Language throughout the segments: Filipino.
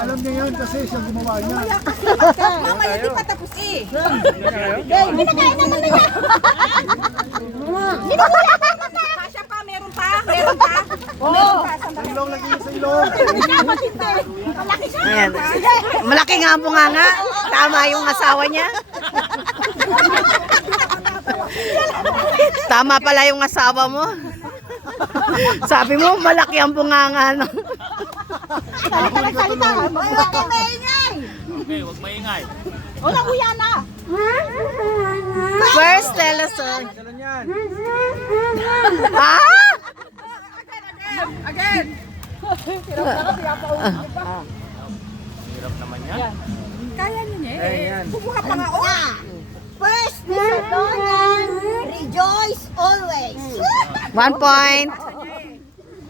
Alam niya yan kasi siya gumawa niya. Mamaya di pa tapos eh. May nakain naman na niya. Kasya pa, meron pa. Meron pa. Meron pa. Sa ilong, lagi niya sa ilong. Malaki siya. Ayan. Malaki nga ang bunganga. Tama yung asawa niya. Tama pala yung asawa mo. Sabi mo, malaki ang bunganga. No? Salita lang salita. Huwag kang maingay. Okay, huwag maingay. Walang huya na. First lesson. Kailan yan? Ah! Again. Hirap naman yan. Kaya niya eh. Ayan. Bubuha pa nga. First lesson, rejoice always. 1 point.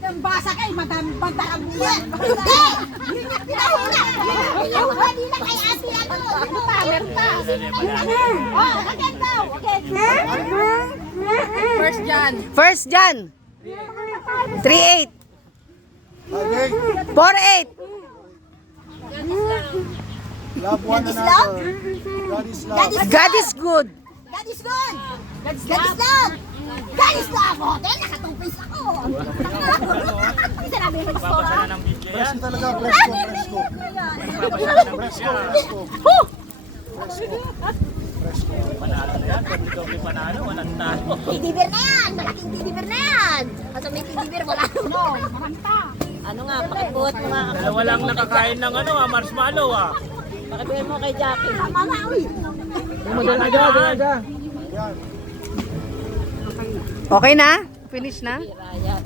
Ang basa kay Madam Bantarang Buwan. Hindi! Tinahula! Hindi na kay ate ano. Ano pa? Meron pa. Oh, again daw. Again. First John. 3-8. Okay. 4-8. Love one God is another. God is love. God is good. God is good. God is love. God is love. Oh, dahil nakatupis ako. Sinabi mo gusto Babasa ha? na ng video yan. Presko talaga, presko, presko. Babasa na ng video yan. Panalo na yan. Doble panalo. Walang talo. Tidibir na yan. Malaking tidibir na yan. Kasi may tidibir wala. No, marami pa. Ano nga, pakibot mo nga. Dalawa lang nakakain ng ano marshmallow ah. Pakibot mo kay Jackie. Tama nga, uy. Ayan. Okay na? Finish na? Ryan.